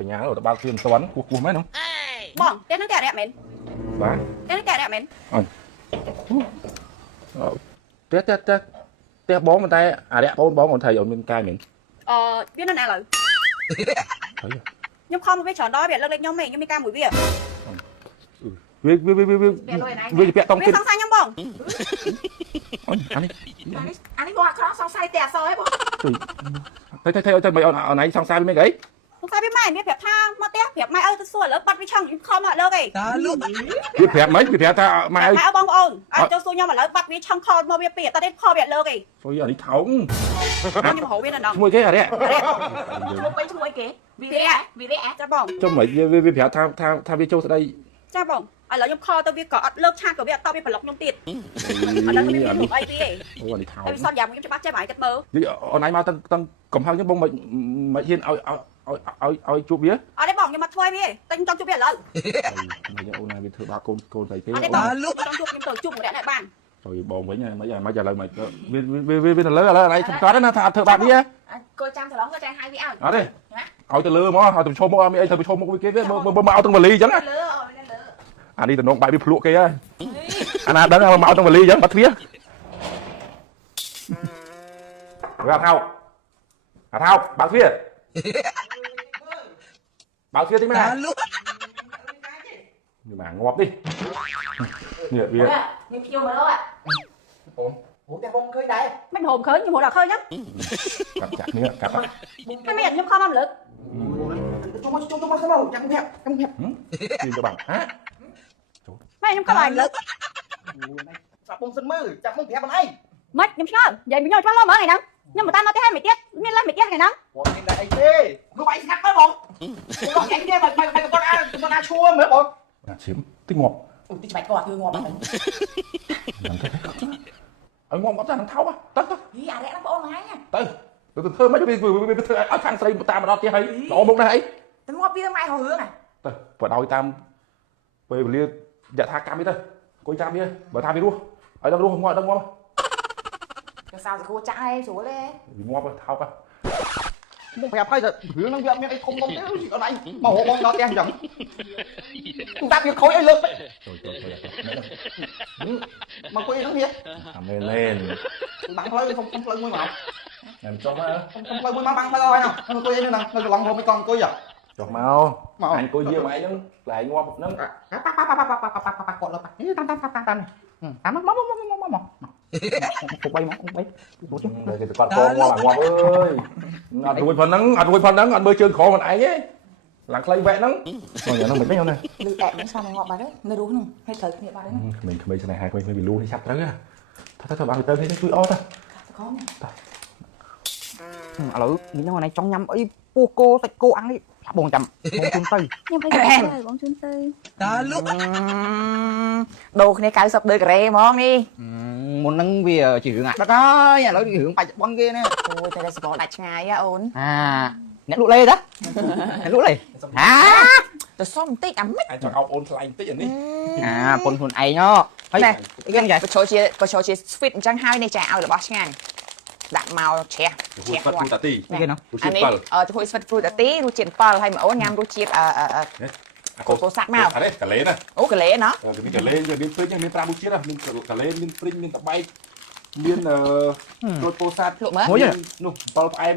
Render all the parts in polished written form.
បញ្ញាទៅបើកវាមិនទាន់គោះមែនហ្នឹងបងតែនឹងតែរយៈមែនបាទតែនឹងតែរយៈមែនតែបងមិនតែអារយៈបងមិនថៃអូនមានកាយមែនវានៅណាឥឡូវខ្ញុំខំវាច្រើនដល់វាលើកលែងខ្ញុំឯងខ្ញុំមានការមួយវាវាពាក់តង់ទៀតវាសង្ស័យខ្ញុំបងអានេះបងអត់ខ្លោះសង្ស័យតែអសឯងបងទៅមិនអូនឯងសង្ស័យវាមិនអីសង្ស័យវាម៉ែវាប្រាប់ថាមកផ្ទះប្រាប់ម៉ែឪទៅសួរឥឡូវបាត់វាឆឹងខ្ញុំខំអត់លើកឯងវាប្រាប់មិនវាប្រាប់ថាម៉ែឪបងប្អូនអត់ទៅសួរខ្ញុំឥឡូវបាត់វាឆឹងខលមកវាពីអត់ទេខលវាលើកឯងសួយអានេះថោងខ្ញុំហៅវានៅដល់មួយគេអារយៈឈ្មោះគេវីរៈចាបងចុះមិនវាប្រាប់ថាវាចូលស្ដីចាបងឥឡូវខ្ញុំខលទៅវាក៏អត់លើកឆាតក៏វាអត់តបវាប្លុកខ្ញុំទៀតឥឡូវខ្ញុំមានរូបអីទេអូអានេះថោងហើយវាសតយ៉ាងខ្ញុំច្បាស់ចេះបងគិតមើលអូនឯងមកទាំងកំហឹងខ្ញុំបងមិនហ៊ានឲ្យជួបវាអត់ទេបងខ្ញុំមកធ្វើវាតែខ្ញុំចង់ជួបវាឥឡូវខ្ញុំអូនឯងវាធ្វើបាបកូនស្រីពេកអត់ទេបងលោកចង់ជួបខ្ញុំទៅជួបម្នាក់ដែរបានចូលបងវិញមិនឥឡូវមិនវាទៅលើឥឡូវឯងខ្ញុំគាត់ណាថាអត់ធ្វើបាបវាគួរចាំច្រឡំក៏ចាយហៅវាឲ្យអត់ទេឲ្យទៅលើមកឲ្យទៅឈប់មកមានអីទៅឈប់មកគេមើលមកឲ្យទាំងវលីអញ្ចឹងណាអានេះតំណងបែបវាភ្លក់គេហើយអាណាដឹងមកឲ្យទាំងវលីអញ្ចឹងបាត់ទ្វាវាថោបើកទ្វាបើកទ្វាតិចមែននេះមកងាប់នេះនេះវាខ្ញុំខ្ញុំមកលោកអូតែបងឃើញដែរមិនហូបឃើញខ្ញុំហូបដល់ឃើញហ្នឹងកាប់ចាក់នេះកាប់មិនមានខ្ញុំខំមកលើកចូលមកទៅមកចាំញាប់ជិះទៅបាំងហ៎ម៉ែខ្ញុំខំឲ្យលើកស្រាប់បងសិនមើលចាប់បងប្រាប់បងឯងមិនខ្ញុំឆ្ងល់និយាយខ្ញុំឆ្ងល់មើលថ្ងៃហ្នឹងខ្ញុំមិនតាមមកទេហើយមួយទៀតមានលេសមួយទៀតថ្ងៃហ្នឹងបងមានតែអីទេលោកឯងស្ងាត់ទៅបងបងឯងទេមិនគាត់អាចឈួរមើលបងឈាមតិចងាប់តិចបាច់គាត់គឺងាប់អត់ទៅឲ្យងាប់អត់ទៅនឹងថោទៅហីអារែកបងប្អូនហ្នឹងទៅធ្វើមិនវាធ្វើឲ្យខាងស្រីតាមដល់ទៀតហើយល្អមុខណាស់អីទៅងាប់វាម៉ែរឿងហ៎ទៅបើឲ្យតាមពេលវេលាយថាកម្មនេះទៅអង្គុយតាមវាបើថាវារស់ឲ្យដឹងរស់ងាប់ដឹងងាប់ទៅsaoទៅគួរចាក់ឯងស្រួលទេវាងាប់ថោកបងប្រាប់ឲ្យរឿងហ្នឹងវាអត់មានអីធំទេអត់ឯងមកបងដល់ផ្ទះអញ្ចឹងទូតាប់វាខូចអីលើកមកគួយហ្នឹងវាអាមែនមែនបាំងផ្លូវខ្ញុំផ្លូវមួយមកខ្ញុំចុះមកខ្ញុំផ្លូវមួយមកបាំងផ្លូវហើយហ្នឹងអង្គុយហ្នឹងនៅកន្លងហូបមីកអង្គុយចុះមកអញអង្គុយយាមឯងហ្នឹងកន្លែងងាប់ហ្នឹងប៉ាគាត់លើប៉ាតាមមកពុកបីរួចគេទៅគាត់កងងាប់ងាប់អើយអត់រួចប៉ុណ្ណឹងអត់មើលជើងក្រមិនឯងទេឡើងខ្លីវែកហ្នឹងអូយ៉ាងហ្នឹងមិនទេអូនណាលឺតែមិនស្គាល់ងាប់បាត់ទេនៅរស់ហ្នឹងហើយត្រូវគ្នាបាត់ហ្នឹងក្មេងស្នេហាក្មេងវាលូនេះឆាប់ត្រូវថាបើទៅនេះជួយអត់ទៅឥឡូវនេះហ្នឹងណៃចង់ញ៉ាំអីពោះគោសាច់គោអាំងនេះបងចាំបងជូនទៅខ្ញុំអីទៅបងជូនទៅតើលោកដូរគ្នា90ដឺការ៉េហ្មងនេះមុនហ្នឹងវាជារឿងអាដិតហើយឥឡូវរឿងបច្ចុប្បន្នគេណាអូយតែស្គាល់ដាច់ឆ្ងាយហ៎អូនអ្នកលក់លេតាអ្នកលក់លេទៅសុំបន្តិចអាម៉េចអាចចង់អោបអូនថ្លៃបន្តិចអានេះប៉ុនខ្លួនឯងហើយគេចាបចូលជា sweet អញ្ចឹងហើយនេះចាឲ្យរបស់ឆ្ងាញ់ដាក់មកជ្រះគាត់ទូតាទីគេណាអានេះជួយស្វិតព្រូតាទីរសជាតិ7ហើយមកអូនញ៉ាំរសជាតិកូកូសាក់មកអរេកាឡេណាអូកាឡេណាមានកាឡេមានព្រិញមាន5រសជាតិមានកាឡេមានព្រិញមានតបែកមានកូកូសាក់មួយនោះ7ផ្អែម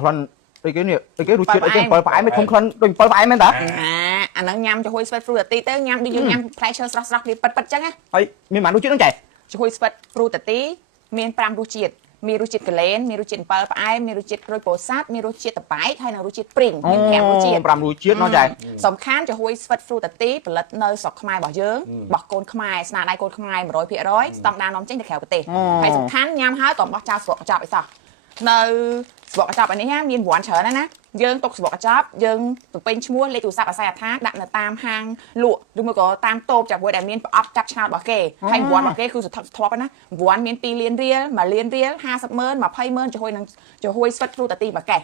ក្លិនអីគេនេះអីគេរសជាតិអីគេ7ផ្អែមមិនធំក្លិនដូច7ផ្អែមមែនតាអាហ្នឹងញ៉ាំជួយស្វិតព្រូតាទីទៅញ៉ាំដូចយើងញ៉ាំ pleasure ស្រស់ៗវាប៉ិតអញ្ចឹងណាហើយមានប៉ុន្មានរសជាតិហ្នឹងចែជួយស្វិតព្រូតាទីមាន5រសជាតិមានរសជាតិកាឡេនមានរសជាតិ7ផ្អែមមានរសជាតិក្រូចពោធិ៍សាត់មានរសជាតិតបែកហើយនិងរសជាតិព្រីងមាន5រសជាតិ5រសជាតិនោះចែសំខាន់ចំហួយស្វិតហ្វ្រូតាទីផលិតនៅស្រុកខ្មែររបស់យើងរបស់កូនខ្មែរស្នាដៃកូនខ្មែរ 100% ស្តង់ដារនាំចេញទៅក្រៅប្រទេសហើយសំខាន់ញ៉ាំហើយកុំបោះចោលស្រុកកញ្ចប់អីសោះនៅស្រុកកញ្ចប់នេះមានរង្វាន់ច្រើនណាស់យើងទុកស្រុកកញ្ចប់យើងទៅពេញឈ្មោះលេខទូរស័ព្ទអាស័យអត្ថាដាក់នៅតាមហាងលក់ឬមួយក៏តាមតូបចាក់មួយដែលមានប្រអប់កាត់ឆ្នោតរបស់គេហើយរង្វាន់របស់គេគឺសន្ធឹកសន្ធាប់ណារង្វាន់មាន2លានរៀល1លានរៀល50ម៉ឺន20ម៉ឺនចំហួយស្វិតព្រូតាទីមួយកេះ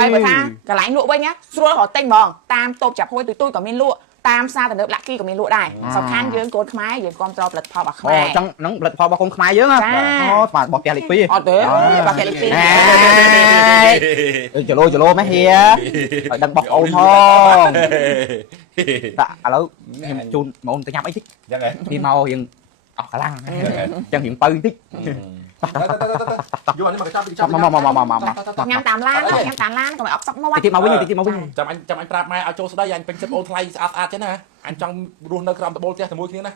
ហើយបើថាកន្លែងលក់វិញណាស្រួលរកទិញហ្មងតាមតូបចាក់ហួយទុយក៏មានលក់ តាមផ្សារទំនើបលាក់គីក៏មានលក់ដែរសំខាន់យើងកូនខ្មែរយើងគ្រប់គ្រងផលិតផលរបស់ខ្អូមែ អញ្ចឹងហ្នឹងផលិតផលរបស់កូនខ្មែរយើងណាអូស្មាតបោះផ្ទះលេខ2 អត់ទេបាក់លេខ2 ចលោម៉េះហៀឲ្យដឹងបងប្អូនផងតាឥឡូវខ្ញុំជូនហ្មងទៅញ៉ាំអីតិច យ៉ាងហ៎ ពីមករៀងអស់កម្លាំងអញ្ចឹងរៀងបើតិច យកអានេះមកចាប់ មក ញ៉ាំតាមឡានញ៉ាំតាមឡានកុំឲ្យអត់សក់មាត់ តិចមកវិញ ចាំអញប្រាប់ម៉ែឲ្យចូលស្ដីអញពេញចិត្តអូនថ្លៃស្អាតស្អាតចឹងណាអញចង់រស់នៅក្រោមដបូលផ្ទះជាមួយគ្នាណា